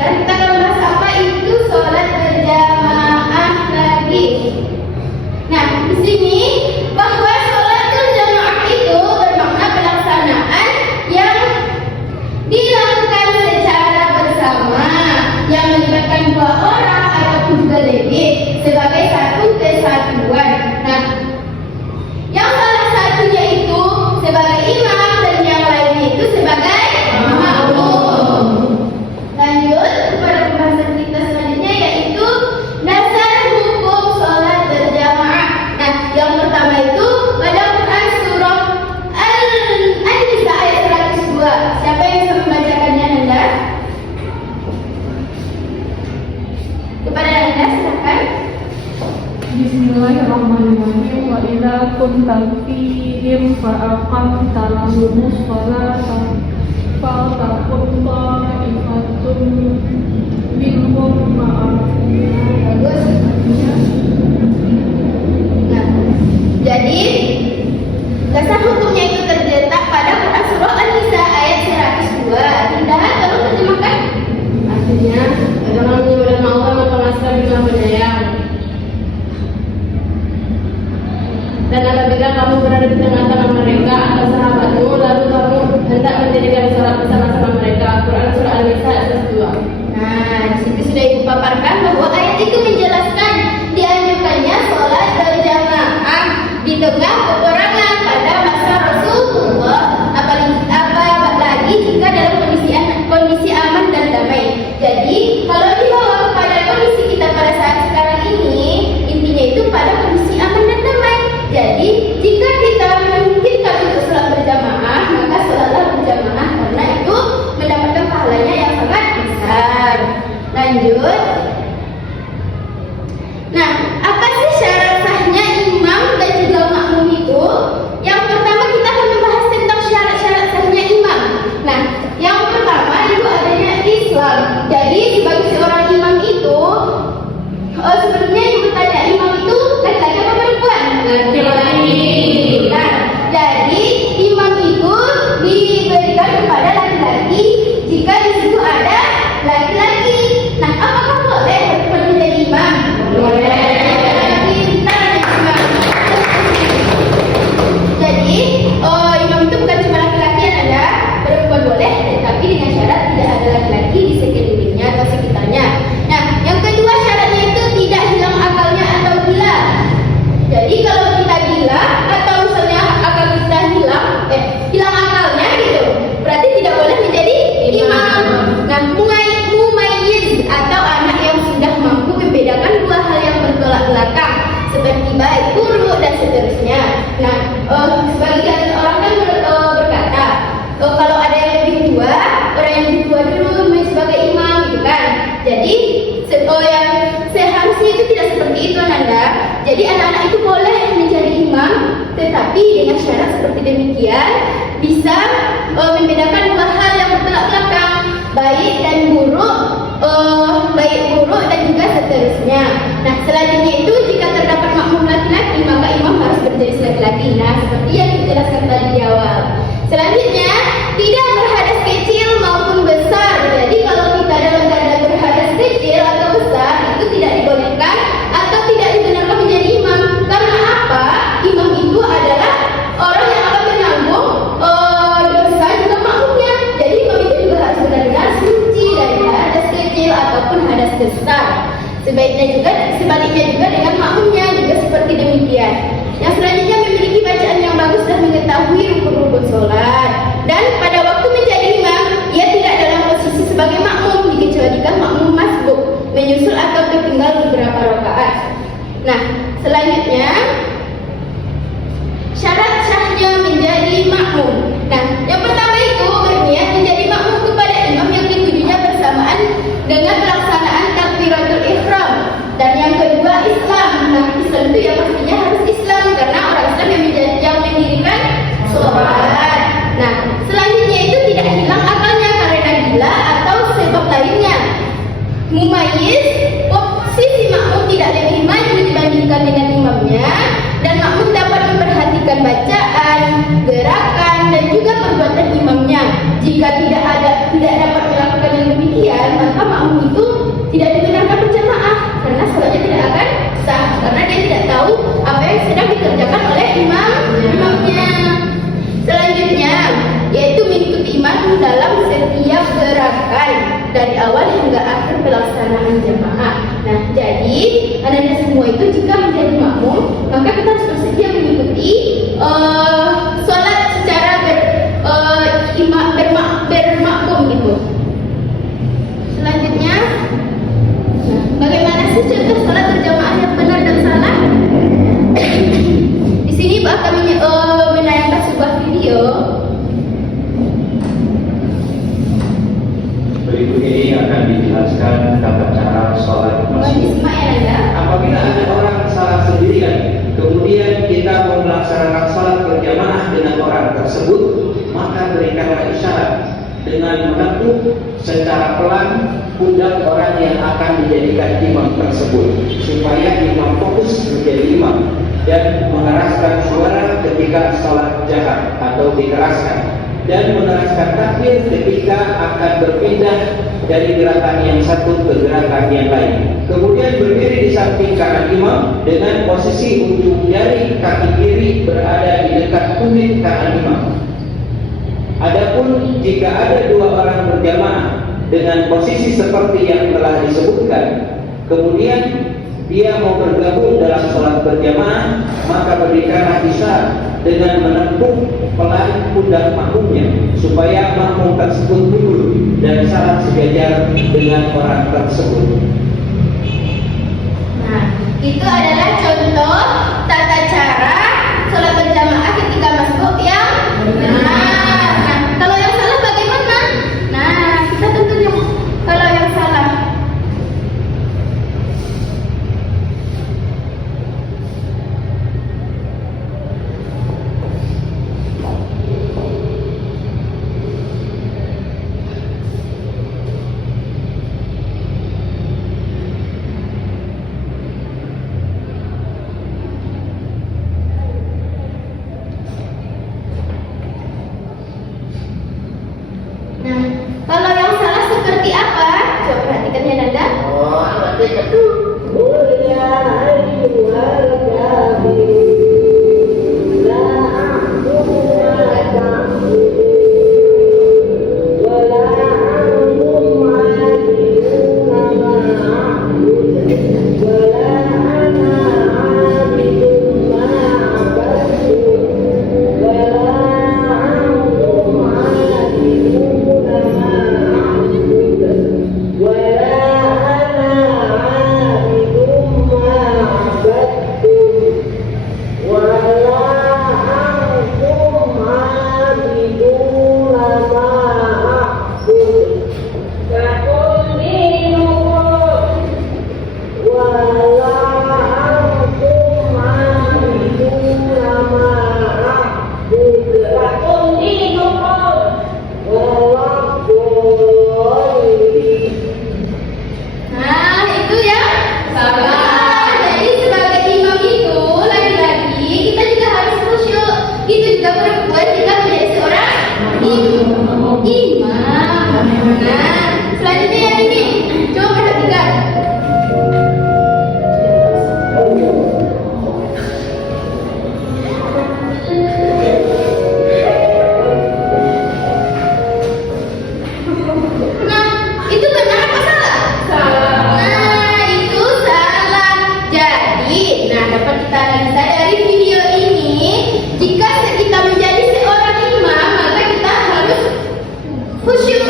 Sekarang kita akan bahas apa itu sholat berjamaah lagi. Nah, di sini bahwa sholat berjamaah itu bermakna pelaksanaan yang dilakukan secara bersama yang melibatkan dua orang ataupun juga lebih sebagai satu kesatuan. Nah, yang salah satunya itu sebagai imam dan yang lainnya itu sebagai makmum. Lanjut kepada pembahasan kita selanjutnya yaitu dasar hukum sholat berjamaah. Nah, yang pertama itu pada Quran surah An-Nisa ayat 102. Siapa yang bisa membacakannya, Nanda? Kepada Nanda silakan. Bismillahirrahmanirrahim. Wa idza kunta fihim fa aqamta lahumus sholata faltaqum ta'ifatun minhum ma'akum. Bagus. Nah, jadi dasar hukumnya itu terletak pada Quran surah An-Nisa ayat 102. Tidak, tolong terjemahkan. Artinya, jangan menyebutkan Allah pengasih dengan penyayang. Dan apabila kamu berada di tengah-tengah mereka atau sahabatmu, lalu kamu hendak menjadikan sholat bersama-sama mereka. Quran surah An-Nisa ayat 102. Nah, di situ sudah Ibu paparkan bahwa ayat itu menjelaskan dianjurkannya sholat berjamaah di tengah peperangan pada masa Rasulullah, apalagi jika dalam kondisi aman dan damai. Jadi, kalau dibawa kepada kondisi kita pada saat sekarang ini, intinya itu pada kondisi aman dan damai. Jadi, jika kita memungkinkan untuk sholat berjamaah, maka sholatlah berjamaah karena itu mendapatkan pahalanya yang sangat besar. Lanjut. Nah, apa sih syarat sahnya imam dan juga makmum itu? Yang pertama kita akan membahas tentang syarat-syarat sahnya imam. Nah, yang pertama itu adanya Islam. Jadi sebagai seorang imam itu, sebenarnya yang bertanya imam itu laki-laki atau perempuan? Laki-laki. Nah, jadi imam itu diberikan kepada laki-laki jika di situ ada laki-laki. Nah, apakah boleh perempuan menjadi imam? Boleh. Pintar imam. Jadi, imam itu bukan cuma laki-laki yang ada, perempuan boleh, tetapi dengan syarat tidak ada laki-laki di sekelilingnya atau sekitarnya. Nah, yang kedua syaratnya itu tidak hilang akalnya atau gila. Jadi kalau kita gila atau misalnya akal kita hilang akalnya gitu, berarti tidak boleh menjadi imam. Nah, mumayyiz atau anak yang sudah mampu membedakan dua hal yang bertolak belakang seperti baik buruk dan seterusnya. Nah, sebagian orang kan berkata kalau ada yang lebih tua, orang yang lebih tua dulu sebagai imam gitu kan. Jadi yang seharusnya itu tidak seperti itu, Nanda. Jadi anak-anak itu boleh menjadi imam, tetapi dengan syarat seperti demikian bisa membedakan dua hal yang bertolak belakang, baik dan buruk, dan juga seterusnya. Nah, selanjutnya itu jika terdapat makmum laki-laki, maka imam harus berjenis laki-laki. Nah, seperti yang dijelaskan tadi di awal. Selanjutnya, tidak berhadas kecil maupun besar. Jadi kalau kita dalam keadaan berhadas kecil atau besar, itu tidak dibolehkan atau tidak dibenarkan menjadi imam. Karena apa? Imam itu adalah orang yang akan menanggung dosa juga makmumnya. Jadi imam itu juga harus benar-benar suci dari hadas kecil ataupun hadas besar. Sebaliknya juga dengan makmumnya juga seperti demikian. Yang selanjutnya memiliki bacaan yang bagus dan mengetahui rukun-rukun sholat. Dan pada waktu menjadi imam, ia tidak dalam posisi sebagai makmum, dikecualikan makmum masbuk, menyusul atau tertinggal beberapa rakaat. Nah, selanjutnya syarat sahnya menjadi makmum. Nah, yang pertama itu berniat menjadi makmum kepada imam yang ditujunya bersamaan dengan pelaksanaan takbiratul ihram. Dan yang kedua Islam. Nah, Islam itu ya pastinya harus Islam karena orang Islam yang mendirikan sholat. Nah, selanjutnya itu tidak hilang akalnya karena gila atau sebab lainnya. Mumayyiz, posisi makmum tidak lebih maju dibandingkan dengan imamnya, dan makmum dapat memperhatikan bacaan, gerakan, dan juga perbuatan imamnya. Jika tidak dapat melakukan yang demikian, maka makmum dari awal hingga akhir pelaksanaan jamaah. Nah, jadi anak-anak semua itu jika menjadi makmum, maka kita harus bersedia mengikuti sholat secara bermakmum gitu. Selanjutnya, bagaimana sih contoh sholat berjamaah yang benar dan salah? Di sini akan menayangkan sebuah video. Berikut ini akan dijelaskan tata cara sholat masjid. Disimak ya Nanda. Apabila ada orang salat sendirian, kemudian kita mau melaksanakan sholat berjamaah dengan orang tersebut, maka berikanlah isyarat dengan menepuk secara pelan pundak orang yang akan dijadikan imam tersebut, supaya imam fokus menjadi imam dan mengeraskan suara ketika sholat jahat atau dikeraskan, dan mengeraskan takbir ketika akan berpindah dari gerakan yang satu ke gerakan yang lain. Kemudian berdiri di samping kanan imam dengan posisi ujung jari kaki kiri berada di dekat tumit kanan imam. Adapun jika ada dua orang berjamaah dengan posisi seperti yang telah disebutkan, kemudian dia mau bergabung dalam sholat berjamaah, maka berikanlah isyarat dengan menepuk pelan pundak makmumnya, supaya makmum tersebut mundur dan salat sejajar dengan orang tersebut. Nah, itu adalah contoh tata cara sholat berjamaah ketika masbuk yang benar. Nah, kalau yang salah bagaimana? Nah, kita tentunya kalau yang salah. Nah, kalau yang salah seperti apa? Coba perhatikan ya Nanda. Nah, itu ya salah. Jadi sebagai imam itu lagi-lagi kita juga harus khusyuk. Itu juga perempuan jika menjadi seorang imam. Nah, selanjutnya yang ini, coba perhatikan. Nah, itu benar apa salah? Nah, itu salah. Jadi, dapat kita analisa dari video ini, jika kita menjadi seorang imam, maka kita harus khusyuk.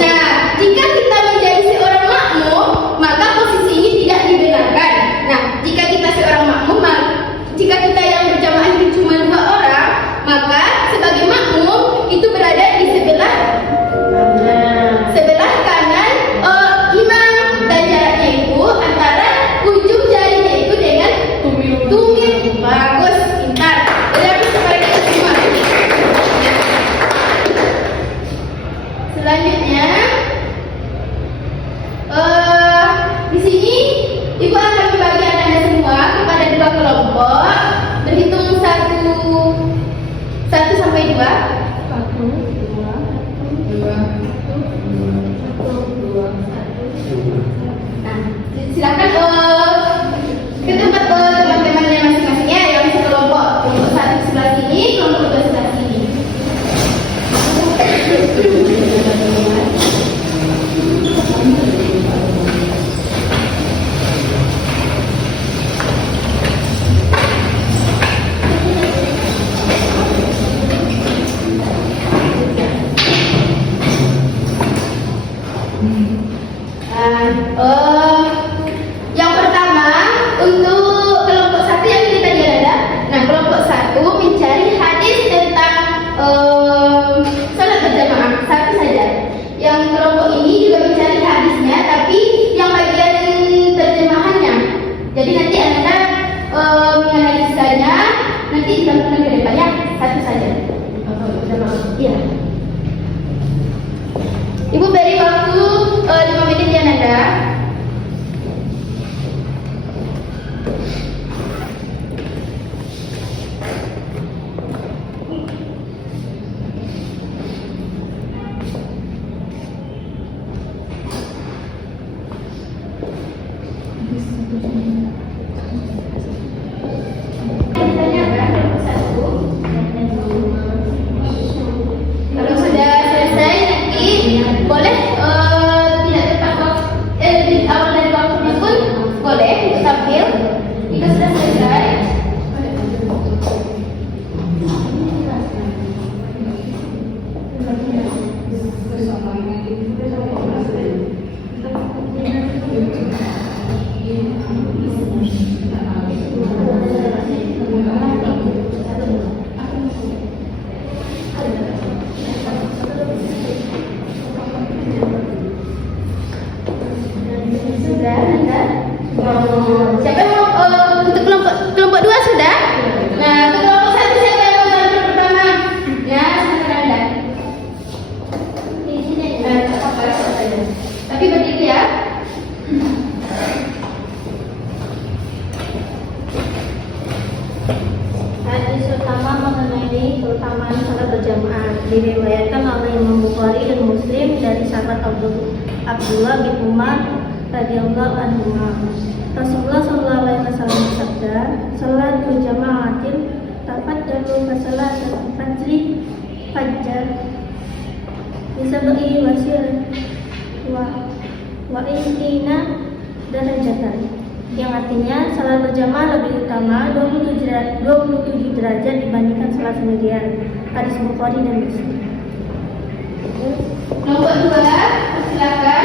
Nah, jika kita menjadi seorang makmum, maka posisi ini tidak dibenarkan. Nah, jika kita seorang makmum, jika kita yang berjamaah itu cuma 2 orang, maka sebagai makmum itu berada di sebelah kanan imam, dan jaraknya itu antara ujung jarinya itu dengan tumit. Bagus, pintar. Jadi harus kepada kita semua. Selanjutnya, di sini ibu akan membagi anak-anak semua kepada 2 kelompok, berhitung 1 sampai 2. 1, 2, 2. Nah, silakan ke tempat teman-temannya masing-masing ya, yang sekelompok. Kelompok 1 sebelah sini, kelompok 2 sebelah sini. Jadi nanti Anda menganalisanya, nanti dilakukan ke depannya satu saja. Iya. Ibu beri waktu 5 menit ya Nanda. Kalau sudah selesai nanti boleh tidak tepat waktu, di awal dari waktunya pun boleh untuk tampil. Jika sudah selesai. Sudah, Nanda. Siapa yang mau untuk kelompok 2 sudah? Nah, untuk kelompok 1 siapa yang mau tampil pertama? Ya, silakan Nanda. Di sini. Apa saja. Tapi berdiri ya. Hadis utama mengenai keutamaan salat berjamaah diriwayatkan oleh Imam Bukhari dan Muslim dari sahabat Abdullah bin Umar radhiyallahu anhu. Rasulullah sallallahu alaihi wasallam bersabda, "Salat berjamaatin dapat jalur salat fajar bisa beri wasil wa intina darajatan." Yang artinya salat berjamaah lebih utama 27 derajat dibandingkan salat sendirian. Hadis Bukhari dan Muslim. Kelompok 2, silakan.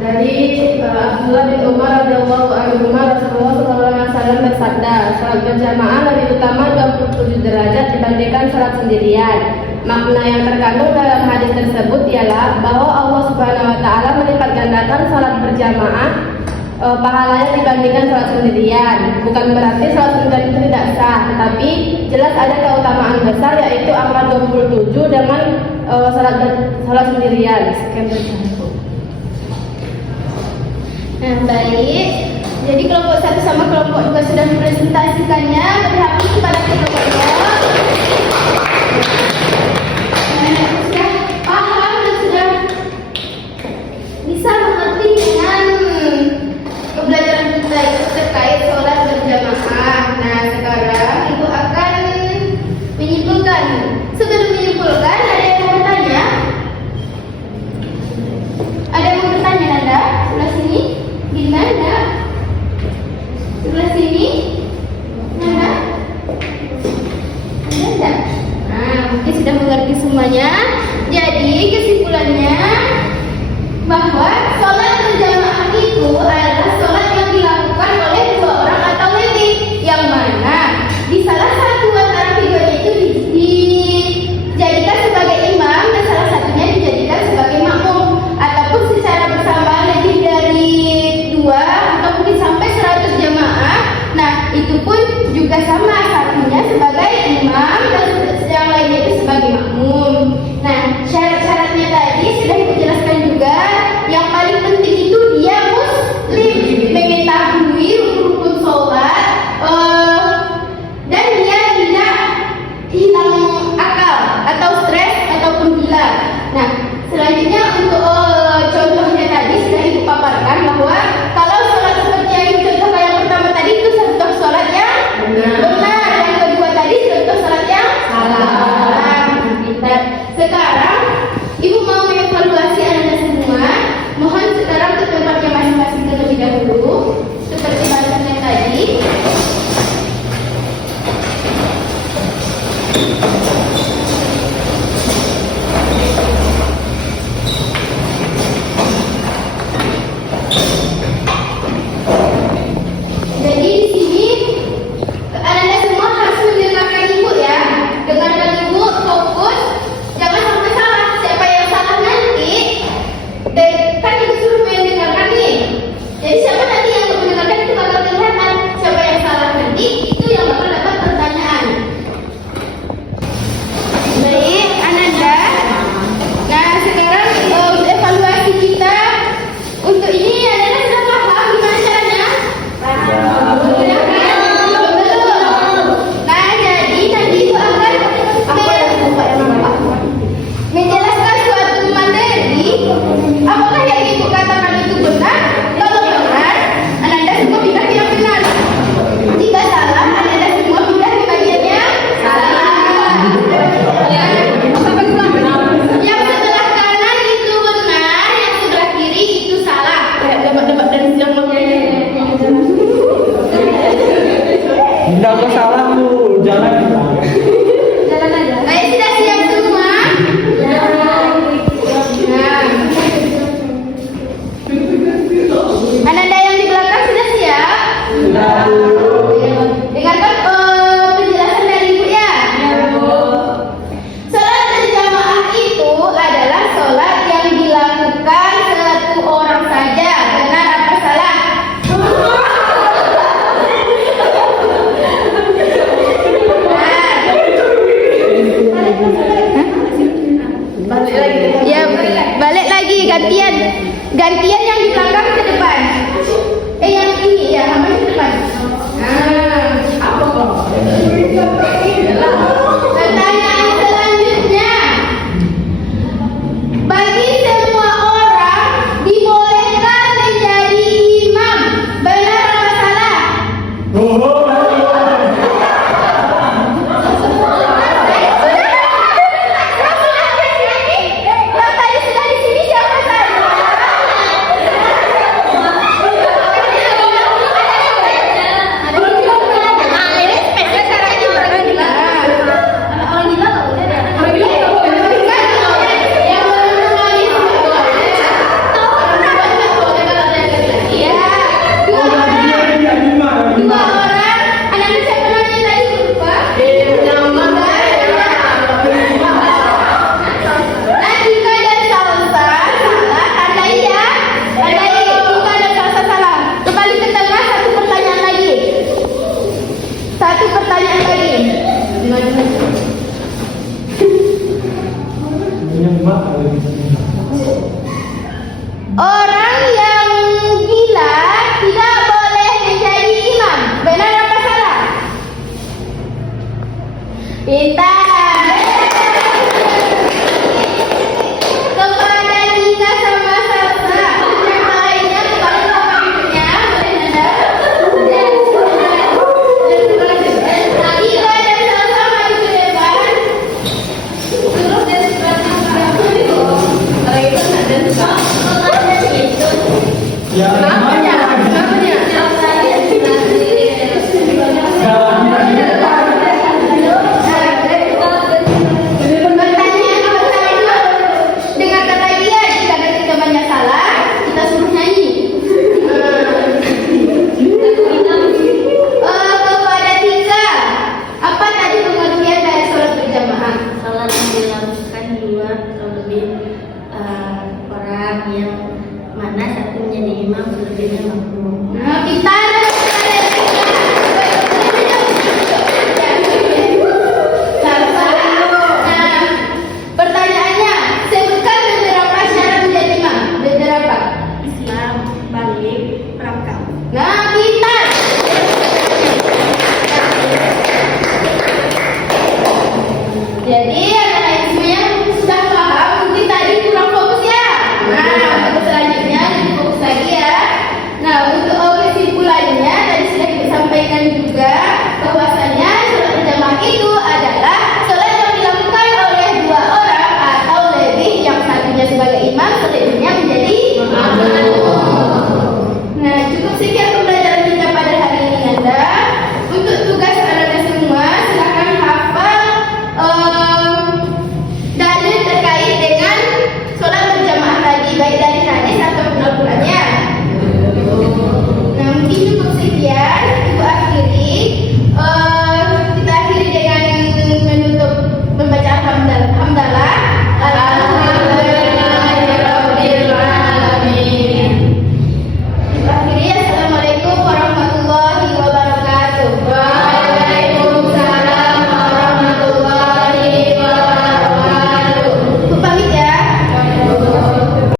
Dari Abdullah bin Umar radhiyallahu anhu, Rasulullah sallallahu alaihi wasallam bersabda, salat berjamaah lebih utama 27 derajat dibandingkan salat sendirian. Makna yang terkandung dalam hadis tersebut ialah bahwa Allah Subhanahu wa taala melipat gandakan salat berjamaah pahalanya dibandingkan salat sendirian. Bukan berarti salat sendirian itu tidak sah, tetapi jelas ada keutamaan besar, yaitu angka 27 dengan salat sendirian. Sekian saja. Nah, baik. Jadi kelompok 1 sama kelompok 2 sudah mempresentasikannya. Beri hati kepada kelompok 2. Nah, sudah paham dan sudah bisa mengerti dengan pembelajaran kita itu terkait sholat berjamaah. Nah, sekarang Ibu akan menyimpulkan. Sebelum menyimpulkan, ada yang mau bertanya? Ada yang mau bertanya, Nanda? Sebelah sini? Gimana? Sebelah sini? Mana? Ada enggak? Nah, mungkin sudah mengerti semuanya. Jadi kesimpulannya bahwa sholat berjamaah itu adalah sholat yang dilakukan oleh 2 orang atau lebih, yang mana di salah satu antara keduanya itu dijadikan sebagai imam dan salah satunya dijadikan sebagai makmum, ataupun secara bersamaan lebih dari 2 atau mungkin sampai 100 jamaah. Nah, itu pun juga sama, satunya sebagai imam dan yang lainnya itu sebagai makmum. Nah, syarat-syaratnya tadi sudah Ibu jelaskan juga. Yang paling penting itu dia muslim, mengetahui rukun-rukun sholat, dan dia tidak hilang akal atau stres ataupun gila. Nah, selanjutnya untuk contohnya tadi sudah Ibu paparkan bahwa kalau sholat seperti yang contoh yang pertama tadi itu contoh sholat yang benar, yang kedua tadi contoh sholat yang salah. Sekarang Ibu mau mengevaluasi Anda semua. Mohon sekarang ke tempatnya masing-masing terlebih dahulu, seperti balasannya tadi. Ya, balik lagi gantian. Gantian yang di belakang ke depan. Yang ini ya, hamil ke depan. Apa kok? Pertanyaan selanjutnya. Bagi semua orang dibolehkan menjadi imam. Benar apa salah? Yang tadi sudah di sini siapa saja? Dua orang, anak-anak siapa namanya tadi lupa? Atika dan Salsa salah, tandai ya. Tandai Atika dan Salsa salah. Kembali ke tengah, satu pertanyaan lagi. Satu pertanyaan lagi. Orang yang gila tidak boleh menjadi imam. Benar apa salah? Pintar. Kepada Tika sama Salsa, yang lainnya kembali ke kamarnya. Boleh nada? Tika dan Salsa maju ke depan. Terus dari sebelah Kenapanya? Pertanyaan pertama, dengarkan lagi ya. Jika ada kita banyak salah, kita suruh nyanyi. Kepada Tika, apa tadi pengertian dari sholat berjamaah? Salat yang dilakukan dua atau lebih orang yang mana satu menjadi imam selebihnya makmum. Pintar.